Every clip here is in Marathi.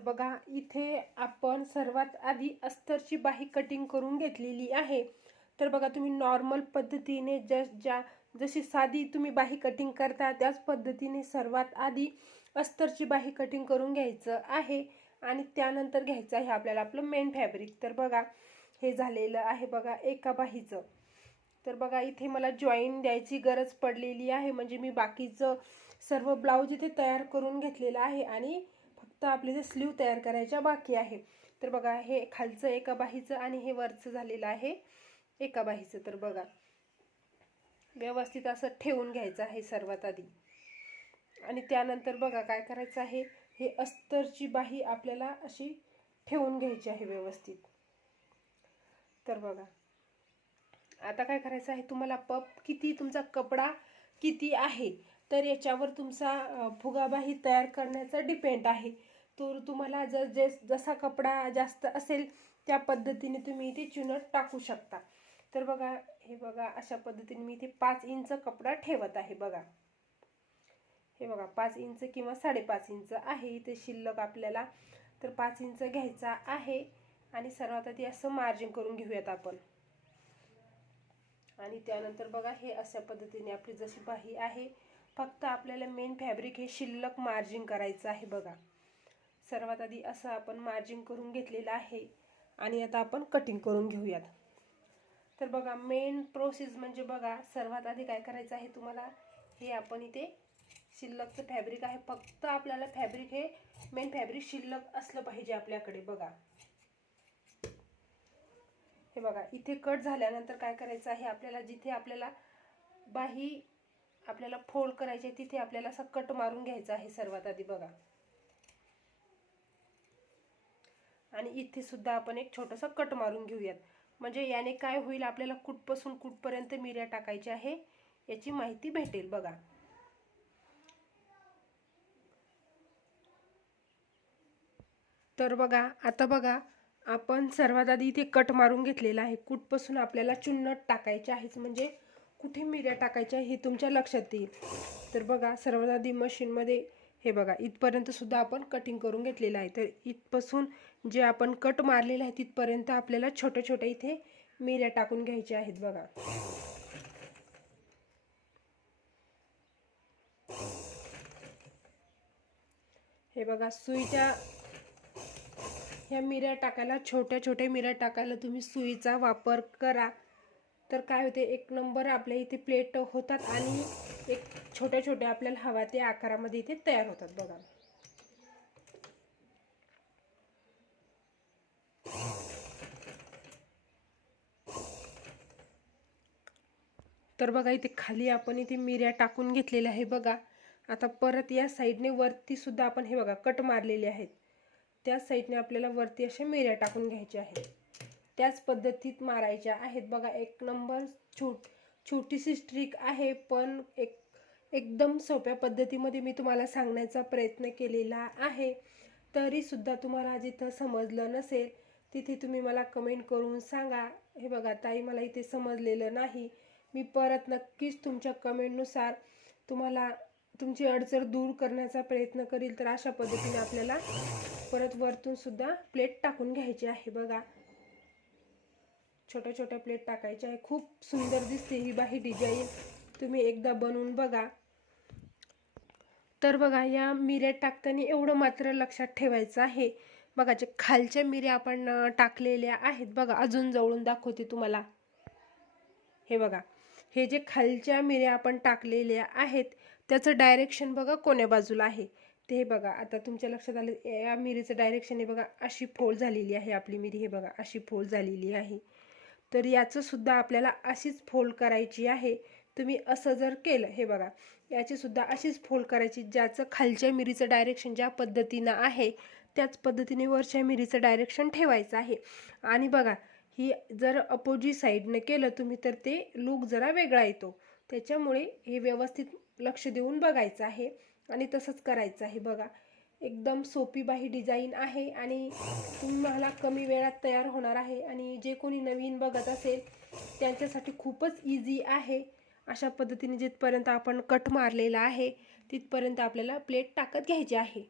तर बघा इथे आपण सर्वात आधी अस्तरची बाही कटिंग करून घेतलेली आहे. तर बघा तुम्ही नॉर्मल पद्धतीने जस ज्या जशी साधी तुम्ही बाही कटिंग करता त्याच पद्धतीने सर्वात आधी अस्तरची बाही कटिंग करून घ्यायचं आहे. आणि त्यानंतर घ्यायचं आहे आपल्याला आपलं मेन फॅब्रिक तर बघा हे झालेलं आहे बघा एका बाहीचं. तर बघा इथे मला जॉईन द्यायची गरज पडलेली आहे. म्हणजे मी बाकीचं सर्व ब्लाऊज इथे तयार करून घेतलेलं आहे. आणि तर आपले जे स्लीव तयार करायच्या बाकी आहे. तर बघा हे खालचं एका बाहीचं आणि हे वरचं झालेलं आहे एका बाहीचं. तर बघा व्यवस्थित असं ठेवून घ्यायचं आहे सर्वात आधी. आणि त्यानंतर बघा काय करायचं आहे हे अस्तरची बाही आपल्याला अशी ठेवून घ्यायची आहे व्यवस्थित. तर बघा आता काय करायचं आहे तुम्हाला पप किती तुमचा कपडा किती आहे तर याच्यावर तुमचा फुगाबाही तयार करण्याचा डिपेंड आहे. तर तुम्हाला जर जे जसा कपडा जास्त असेल त्या पद्धतीने तुम्ही इथे चुनट टाकू शकता. तर बघा हे बघा अशा पद्धतीने मी इथे पाच इंच कपडा ठेवत आहे बघा. हे बघा पाच इंच किंवा साडेपाच इंच आहे. इथे शिल्लक आपल्याला तर पाच इंच घ्यायचा आहे. आणि सर्वात आधी असं मार्जिन करून घेऊयात आपण. आणि त्यानंतर बघा हे अशा पद्धतीने आपली जशी बाही आहे फक्त आपल्याला मेन फॅब्रिक हे शिल्लक मार्जिन करायचं आहे बघा. सर्वात आधी असं आपण मार्जिन करून घेतलेलं आहे. आणि आता आपण कटिंग करून घेऊयात. तर बघा मेन प्रोसेस म्हणजे बघा सर्वात आधी काय करायचं आहे तुम्हाला? हे आपण इथे शिल्लकचं फॅब्रिक आहे. फक्त आपल्याला फॅब्रिक हे मेन फॅब्रिक शिल्लक असलं पाहिजे आपल्याकडे बघा. हे बघा इथे कट झाल्यानंतर काय करायचं आहे? आपल्याला जिथे आपल्याला बाही आपल्याला फोल्ड करायची आहे तिथे आपल्याला असा कट मारून घ्यायचा आहे सर्वात आधी बघा. आणि इथे सुद्धा आपण एक छोटासा कट मारून घेऊयात. म्हणजे याने काय होईल आपल्याला कुठपासून कुठपर्यंत मिऱ्या टाकायच्या आहे याची माहिती भेटेल बघा. तर बघा आता बघा आपण सर्वात आधी इथे कट मारून घेतलेला आहे. कुठपासून आपल्याला चुन्नट टाकायचे आहेच म्हणजे कुठे मिऱ्या टाकायच्या हे तुमच्या लक्षात येईल. तर बघा सर्वात आधी मशीनमध्ये हे बघा इथपर्यंत सुद्धा आपण कटिंग करून घेतलेलं आहे. तर इथपासून जे आपण कट मारलेलं आहे तिथपर्यंत आपल्याला छोट्या छोट्या इथे मिऱ्या टाकून घ्यायच्या आहेत बघा. हे बघा सुईच्या ह्या मिऱ्या टाकायला छोट्या छोट्या मिऱ्या टाकायला तुम्ही सुईचा वापर करा. तर काय होते एक नंबर आपल्या इथे प्लेट होतात आणि एक छोट्या छोट्या आपल्याला हवा त्या आकारामध्ये इथे तयार होतात बघा. तर बघा इथे खाली आपण इथे मिऱ्या टाकून घेतलेल्या आहे बघा. आता परत या साईडने वरतीसुद्धा आपण हे बघा कट मारलेले आहेत. त्या साईडने आपल्याला वरती अशा मिऱ्या टाकून घ्यायच्या आहेत. त्याच पद्धतीत मारायच्या आहेत बघा. एक नंबर छोट छोटीशी स्ट्रिक आहे पण एक एकदम सोप्या पद्धतीमध्ये मी तुम्हाला सांगण्याचा प्रयत्न केलेला आहे. तरीसुद्धा तुम्हाला जिथं समजलं नसेल तिथे तुम्ही मला कमेंट करून सांगा. हे बघा ताई मला इथे समजलेलं नाही. मी परत नक्कीच तुमच्या कमेंटनुसार तुम्हाला तुमची अडचण दूर करण्याचा प्रयत्न करील तर अशा पद्धतीने आपल्याला परत वरतून सुद्धा प्लेट टाकून घ्यायची आहे बघा. छोट्या छोट्या प्लेट टाकायच्या आहे. खूप सुंदर दिसते ही बाही डिझाईन तुम्ही एकदा बनवून बघा. तर बघा या मिऱ्या टाकताना एवढं मात्र लक्षात ठेवायचं आहे. बघा जे खालच्या मिऱ्या आपण टाकलेल्या आहेत बघा अजून जवळून दाखवते तुम्हाला. हे बघा. हे जे खालच्या मिऱ्या आपण टाकलेल्या आहेत त्याचं डायरेक्शन बघा कोण्या बाजूला आहे. ते हे बघा आता तुमच्या लक्षात आलं या मिरीचं डायरेक्शन हे बघा अशी फोल्ड झालेली आहे आपली मिरी हे बघा अशी फोल्ड झालेली आहे. तर याचंसुद्धा आपल्याला अशीच फोल्ड करायची आहे. तुम्ही असं जर केलं हे बघा याचीसुद्धा अशीच फोल्ड करायची ज्याचं खालच्या मिरीचं डायरेक्शन ज्या पद्धतीनं आहे त्याच पद्धतीने वरच्या मिरीचं डायरेक्शन ठेवायचं आहे. आणि बघा ही जर अपोजिट साईडनं केलं तुम्ही तर ते लूक जरा वेगळा येतो. त्याच्यामुळे हे व्यवस्थित लक्ष देऊन बघायचं आहे आणि तसंच करायचं आहे. बघा एकदम सोपी बाही डिझाईन आहे आणि तुम्हाला कमी वेळात तयार होणार आहे. आणि जे कोणी नवीन बघत असेल त्यांच्यासाठी खूपच इझी आहे. अशा पद्धतीने जिथपर्यंत आपण कट मारलेला आहे तिथपर्यंत आपल्याला प्लेट टाकत घ्यायची आहे.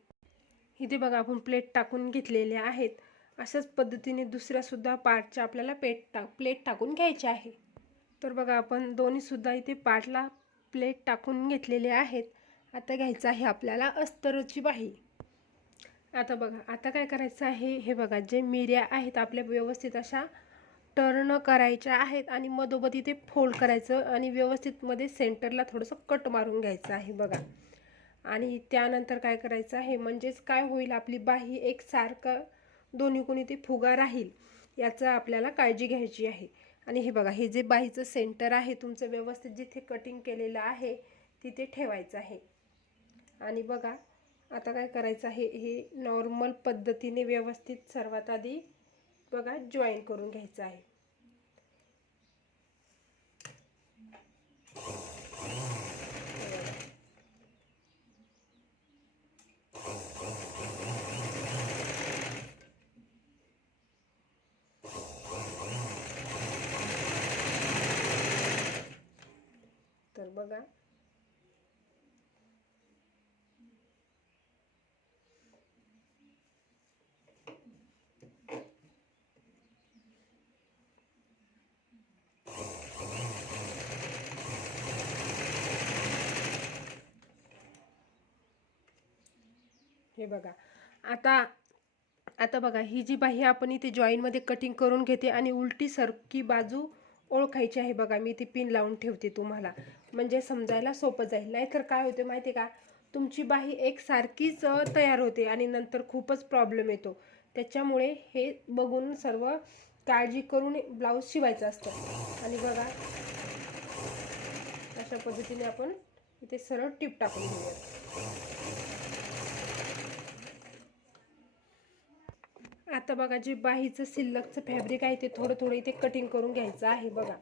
इथे बघा आपण प्लेट टाकून घेतलेले आहेत. अशाच पद्धतीने दुसऱ्यासुद्धा पार्टच्या आपल्याला पेट टाक प्लेट टाकून घ्यायचे आहे. तर बघा आपण दोन्हीसुद्धा इथे पार्टला प्लेट टाकून घेतलेले आहेत. आता घ्यायचं आहे आपल्याला अस्तरची बाही. आता बघा आता काय करायचं आहे? हे बघा जे मिऱ्या आहेत आपल्या व्यवस्थित अशा टर्न करायच्या आहेत आणि मधोमध इथे फोल्ड करायचं आणि व्यवस्थितमध्ये सेंटरला थोडंसं कट मारून घ्यायचं आहे बघा. आणि त्यानंतर काय करायचं आहे? म्हणजेच काय होईल? आपली बाही एकसारखं दोन्ही कोणी ते फुगा राहील याचा आपल्याला काळजी घ्यायची आहे. आणि हे बघा हे जे बाहीचं सेंटर आहे तुमचं व्यवस्थित जिथे कटिंग केलेलं आहे तिथे ठेवायचं आहे. आणि बघा आता काय करायचं आहे हे नॉर्मल पद्धतीने व्यवस्थित सर्वात आधी बघा जॉईन करून घ्यायचं आहे तर बघा. हे बघा. आता आता बघा ही जी बाही आपण इथे जॉईनमध्ये कटिंग करून घेते आणि उलटी सरकी बाजू ओळखायची आहे बघा मी ती पिन लावून ठेवते तुम्हाला. म्हणजे समजायला सोपं जाईल. नाहीतर काय होते माहिती का? तुमची बाही एकसारखीच सारखीच तयार होते आणि नंतर खूपच प्रॉब्लेम येतो. त्याच्यामुळे हे बघून सर्व काळजी करून ब्लाऊज शिवायचं असतं. आणि बघा अशा पद्धतीने आपण इथे सरळ टीप टाकून घेऊया. आता बघा जे बाहीचं सिल्लकचं फॅब्रिक आहे ते थोडं थोडं इथे कटिंग करून घ्यायचं आहे बघा.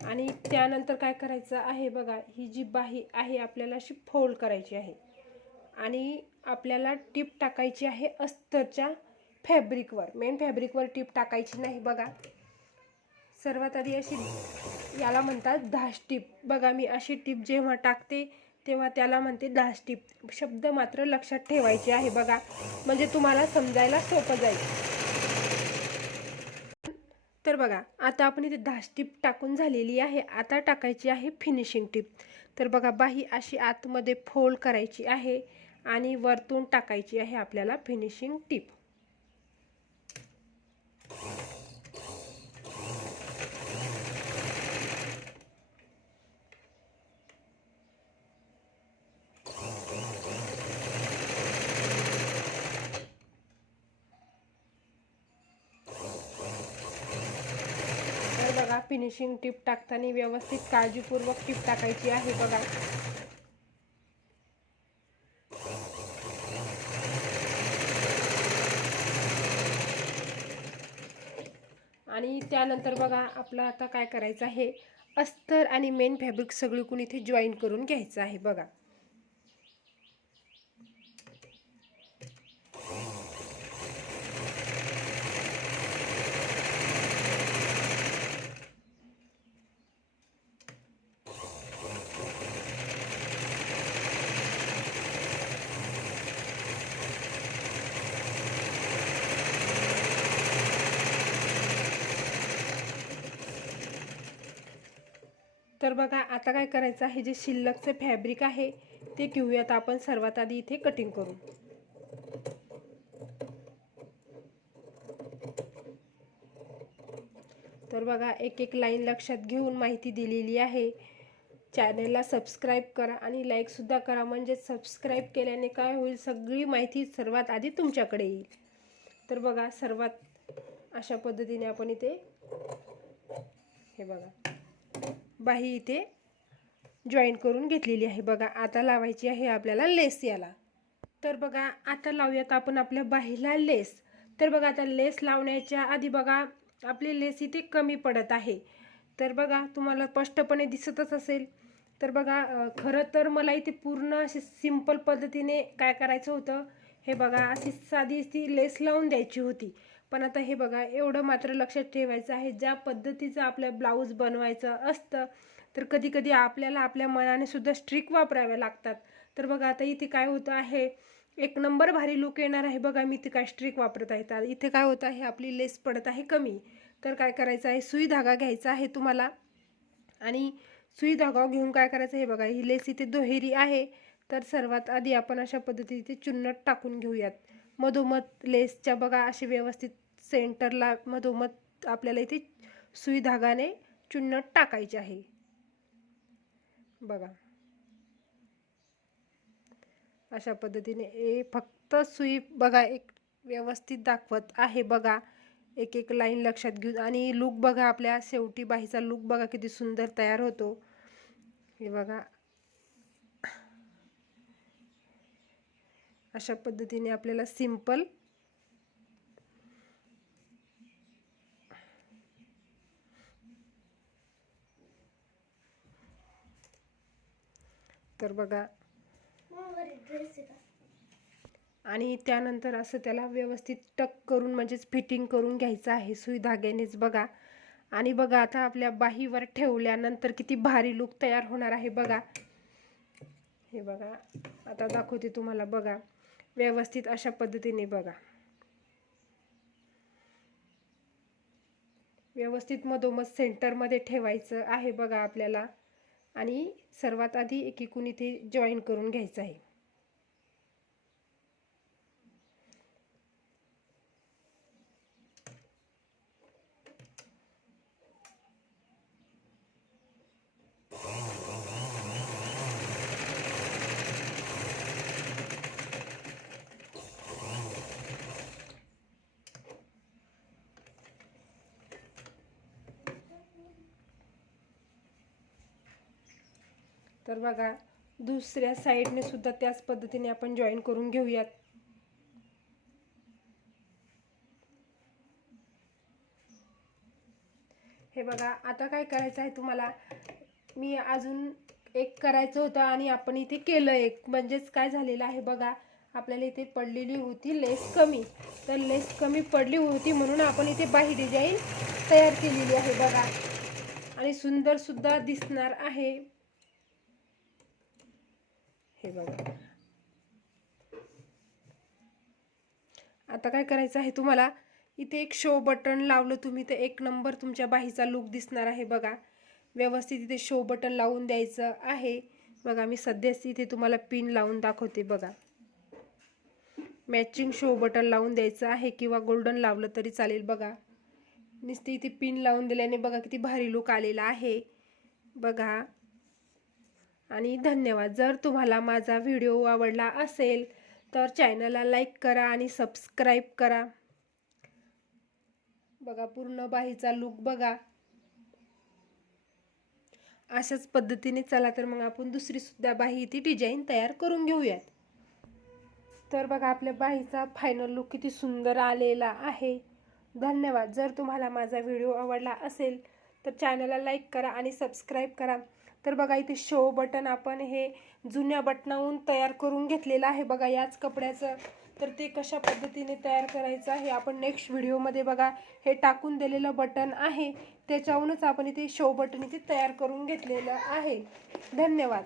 आणि त्यानंतर काय करायचं आहे बघा ही जी बाही आहे आपल्याला अशी फोल्ड करायची आहे. आणि आपल्याला टीप टाकायची आहे अस्तरच्या फॅब्रिकवर मेन फॅब्रिकवर टीप टाकायची नाही बघा. सर्वात आधी अशी याला म्हणतात धाश टीप बघा मी अशी टीप जेव्हा टाकते तेव्हा त्याला म्हणते धास शब्द मात्र लक्षात ठेवायचे आहे बघा. म्हणजे तुम्हाला समजायला सोपं जाईल. तर बघा आता आपण इथे धास टीप टाकून झालेली आहे. आता टाकायची आहे फिनिशिंग टीप तर बघा बाही अशी आतमध्ये फोल्ड करायची आहे आणि वरतून टाकायची आहे आपल्याला फिनिशिंग टीप तर बघा फिनिशिंग टीप टाकताना व्यवस्थित काळजीपूर्वक टीप टाकायची आहे बघा. आणि त्यानंतर बघा आपलं आता काय करायचं आहे? अस्तर आणि मेन फॅब्रिक सगळीकडून इथे जॉईन करून घ्यायचं आहे बघा. बघा आता काय करायचं आहे? जे शिल्लकचं फॅब्रिक आहे ते घेऊयात आपण. सर्वात आधी इथे कटिंग करू. तर बघा एक एक लाईन लक्षात घेऊन माहिती दिलेली आहे. चॅनलला सबस्क्राईब करा आणि लाईकसुद्धा करा. म्हणजे सबस्क्राईब केल्याने काय होईल? सगळी माहिती सर्वात आधी तुमच्याकडे येईल. तर बघा सर्वात अशा पद्धतीने आपण इथे हे बघा. बाही इथे जॉईन करून घेतलेली आहे. बघा आता लावायची आहे आपल्याला लेस याला. तर बघा आता लावूयात आपण आपल्या बाहीला लेस तर बघा आता लेस लावण्याच्या आधी बघा आपली लेस इथे कमी पडत आहे. तर बघा तुम्हाला स्पष्टपणे दिसतच असेल. तर बघा खरं तर मला इथे पूर्ण अशी सिंपल पद्धतीने काय करायचं होतं? हे बघा अशी साधी ती लेस लावून द्यायची होती. पण आता हे बघा एवढं मात्र लक्षात ठेवायचं आहे. ज्या पद्धतीचं आपल्या ब्लाऊज बनवायचं असतं तर कधी कधी आपल्याला आपल्या मनाने सुद्धा स्ट्रिक वापराव्या लागतात. तर बघा आता इथे काय होतं आहे एक नंबर भारी लुक येणार आहे. बघा मी इथे काय स्ट्रिक वापरत आहे. तर इथे काय होतं आहे आपली लेस पडत आहे कमी. तर काय करायचं आहे सुई धागा घ्यायचा आहे तुम्हाला. आणि सुई धागा घेऊन काय करायचं आहे बघा ही लेस इथे दुहेरी आहे. तर सर्वात आधी आपण अशा पद्धतीने इथे चुन्नट टाकून घेऊयात. मधोमध लेसच्या बघा असे व्यवस्थित सेंटरला मधोमध आपल्याला इथे सुई धागाने चुन्नट टाकायचे आहे. बघा. अशा पद्धतीने ए फक्त सुई बघा एक व्यवस्थित दाखवत आहे बघा. एक एक लाईन लक्षात घेऊन. आणि लूक बघा आपल्या शेवटी बाहीचा लूक बघा किती सुंदर तयार होतो. हे बघा. अशा पद्धतीने आपल्याला सिंपल तर बघा. आणि त्यानंतर असं त्याला व्यवस्थित टक करून म्हणजेच फिटिंग करून घ्यायचं आहे सुई धाग्यानेच बघा. आणि बघा आता आपल्या बाहीवर ठेवल्यानंतर किती भारी लुक तयार होणार आहे बघा. हे बघा आता दाखवते तुम्हाला बघा. व्यवस्थित अशा पद्धतीने बघा. व्यवस्थित मधोमध सेंटरमध्ये ठेवायचं आहे बघा आपल्याला. आणि सर्वात आधी एकीकून इथे जॉईन करून घ्यायचं आहे. तर बघा दुसऱ्या साईडने सुद्धा त्याच पद्धतीने आपण जॉईन करून घेऊयात. हे बघा आता काय करायचं आहे तुम्हाला? मी अजून एक करायचं होतं आणि आपण इथे केलं एक. म्हणजेच काय झालेलं आहे बघा आपल्याला इथे पडलेली होती लेस कमी. तर लेस कमी पडली होती म्हणून आपण इथे बाही डिझाईन तयार केलेली आहे बघा. आणि सुंदर सुद्धा दिसणार आहे. हे बघा. आता काय करायचं आहे तुम्हाला? इथे एक शो बटन लावलं तुम्ही तर एक नंबर तुमच्या बाहीचा लुक दिसणार आहे बघा. व्यवस्थित इथे शो बटन लावून द्यायचं आहे. बघा मी सध्याच इथे तुम्हाला पिन लावून दाखवते बघा. मॅचिंग शो बटन लावून द्यायचं आहे किंवा गोल्डन लावलं तरी चालेल बघा. नुसते इथे पिन लावून दिल्याने बघा किती भारी लुक आलेला आहे. बघा. आणि धन्यवाद. जर तुम्हाला माझा व्हिडिओ आवडला असेल तर चॅनलला लाईक करा आणि सबस्क्राईब करा. बघा पूर्ण बाहीचा लुक बघा. अशाच पद्धतीने चला तर मग आपण दुसरीसुद्धा बाई बाही ती डिझाईन तयार करून घेऊयात. तर बघा आपल्या बाहीचा फायनल लुक किती सुंदर आलेला आहे. धन्यवाद. जर तुम्हाला माझा व्हिडिओ आवडला असेल तर चॅनलला लाईक करा आणि सबस्क्राईब करा. तर बघा इथे शो बटन आपण हे जुन्या बटनाहून तयार करून घेतलेलं आहे. बघा याच कपड्याचं. तर ते कशा पद्धतीने तयार करायचं हे आपण नेक्स्ट व्हिडिओमध्ये बघा. हे टाकून दिलेलं बटन आहे. त्याच्याहूनच आपण इथे शो बटन इथे तयार करून घेतलेलं आहे. धन्यवाद.